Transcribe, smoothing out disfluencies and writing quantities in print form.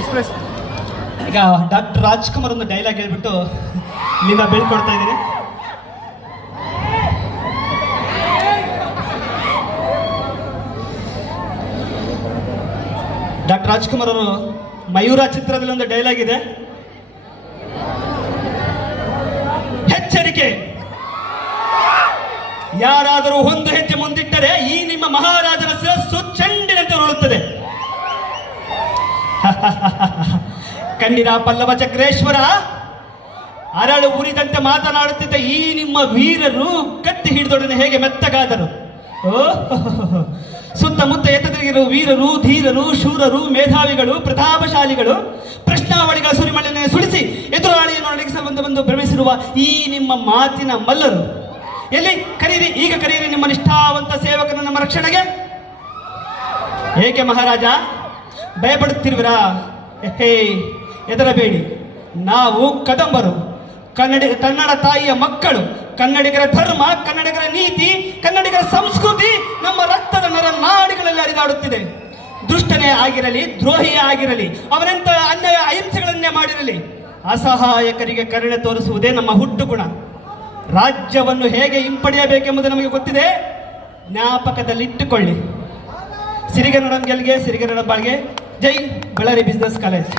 Express. ಈಗ doctor Rajkumar ಒಂದು dialogue ಹೇಳ್ಬಿಟ್ಟು ಇಲ್ಲಿಂದ ಬೀಳ್ಕೊಡ್ತಾ ಇದ್ದೀನಿ. ಡಾಕ್ಟರ್ ರಾಜ್ಕುಮಾರ್ ಅವರು ಮಯೂರ ಚಿತ್ರದಲ್ಲಿ ಒಂದು ಡೈಲಾಗ್ ಇದೆ, ಎಚ್ಚರಿಕೆ, ಯಾರಾದರೂ ಒಂದು ಹೆಜ್ಜೆ ಮುಂದಿಟ್ಟರೆ ಈ ನಿಮ್ಮ ಮಹಾರಾಜರ ಶಿರಸ್ಸು ಚೆಂಡಿನಂತೆ ಉರುಳುತ್ತದೆ. ಕಣ್ಣಿನ ಪಲ್ಲವ ಚಕ್ರೇಶ್ವರ, ಅರಳು ಉರಿದಂತೆ ಮಾತನಾಡುತ್ತಿದ್ದ ಈ ನಿಮ್ಮ ವೀರರು ಕತ್ತಿ ಹಿಡಿದೊಡನೆ ಹೇಗೆ ಮೆತ್ತಗಾದರು. ಸುತ್ತಮುತ್ತ ಎತ್ತದಿರುವ ವೀರರು, ಧೀರರು, ಶೂರರು, ಮೇಧಾವಿಗಳು, ಪ್ರತಾಪಶಾಲಿಗಳು ಪ್ರಶ್ನಾವಳಿಗಳ ಸುರಿಮಳೆಯನ್ನು ಸುಳಿಸಿ ಎದುರಾಳಿಯನ್ನು ನಡಗಿಸಲು ಬಂದು ಭ್ರಮಿಸಿರುವ ಈ ನಿಮ್ಮ ಮಾತಿನ ಮಲ್ಲರು ಎಲ್ಲಿ? ಕರೀರಿ, ಈಗ ಕರೀರಿ ನಿಮ್ಮ ನಿಷ್ಠಾವಂತ ಸೇವಕನ ನಮ್ಮ ರಕ್ಷಣೆಗೆ. ಏಕೆ ಮಹಾರಾಜ ಭಯಪಡುತ್ತಿರುವಿರಾ? ಹೇ, ಹೆದರಬೇಡಿ, ನಾವು ಕದಂಬರು, ಕನ್ನಡ ತಾಯಿಯ ಮಕ್ಕಳು. ಕನ್ನಡಿಗರ ಧರ್ಮ, ಕನ್ನಡಿಗರ ನೀತಿ, ಕನ್ನಡಿಗರ ಸಂಸ್ಕೃತಿ ನಮ್ಮ ರಕ್ತದ ನಾಡಿಗಳಲ್ಲಿ ಹರಿದಾಡುತ್ತಿದೆ. ದುಷ್ಟನೇ ಆಗಿರಲಿ, ದ್ರೋಹಿಯೇ ಆಗಿರಲಿ, ಅವನೆಂತ ಅನ್ಯಾಯ ಅಹಿಂಸೆಗಳನ್ನೇ ಮಾಡಿರಲಿ, ಅಸಹಾಯಕರಿಗೆ ಕರುಣೆ ತೋರಿಸುವುದೇ ನಮ್ಮ ಹುಟ್ಟು ಗುಣ. ರಾಜ್ಯವನ್ನು ಹೇಗೆ ಹಿಂಪಡೆಯಬೇಕೆಂಬುದು ನಮಗೆ ಗೊತ್ತಿದೆ, ಜ್ಞಾಪಕದಲ್ಲಿಟ್ಟುಕೊಳ್ಳಿ. ಸಿರಿಗನ್ನಡಂ ಗೆಲ್ಗೆ, ಸಿರಿಗನ್ನಡಂ ಬಾಳ್ಗೆ. ಜೈ ಬಳ್ಳಾರಿ ಬಿಸ್ನೆಸ್ ಕಾಲೇಜ್.